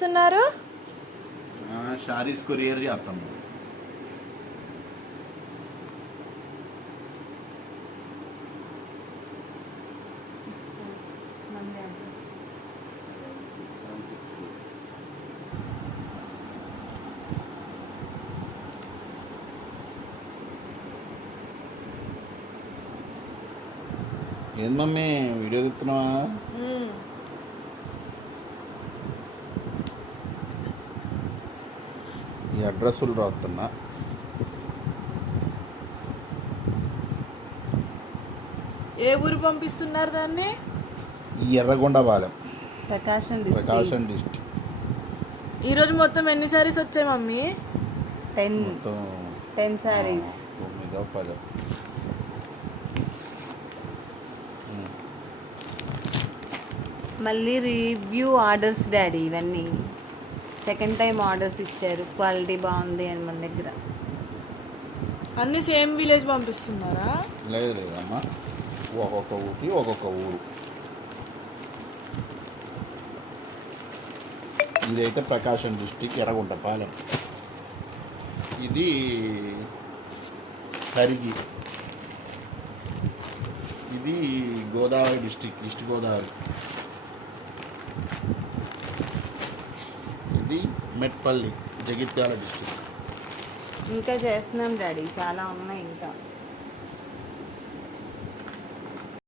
ఇస్తున్నారు? షారీస్ కొరియర్ చేస్తాం. ఏంది మమ్మీ వీడియో తీస్తున్నావా? ఈ అడ్రస్లు రాస్తున్నా. ఏ ఊరు పంపిస్తున్నారు దాన్ని? ఈ ఎర్రగొండపాలెం, ప్రకాశం డిస్ట్రిక్ట్. ఈరోజు మొత్తం ఎన్ని సారీస్ వచ్చాయి మమ్మీ? 10 సారీస్. 9 10. మళ్ళీ రివ్యూ ఆర్డర్స్ డాడీ, ఇవన్నీ సెకండ్ టైం ఆర్డర్స్ ఇచ్చారు. క్వాలిటీ బాగుంది అని మన దగ్గర. అన్ని సేమ్ విలేజ్ పంపిస్తున్నారా? లేదు అమ్మా, ఒక్కొక్క ఊరికి ఒక్కొక్క ఊరు. ఇదైతే ప్రకాశం డిస్టిక్ ఎర్రగుంటపాలెం. ఇది కరిగి. ఇది గోదావరి డిస్టిక్, ఈస్ట్ గోదావరి. ఇది మెట్పల్లి, జగిత్యాల డిస్టిక్. ఇంకా చేస్తున్నాం డాడీ, చాలా ఉన్నాయి ఇంకా.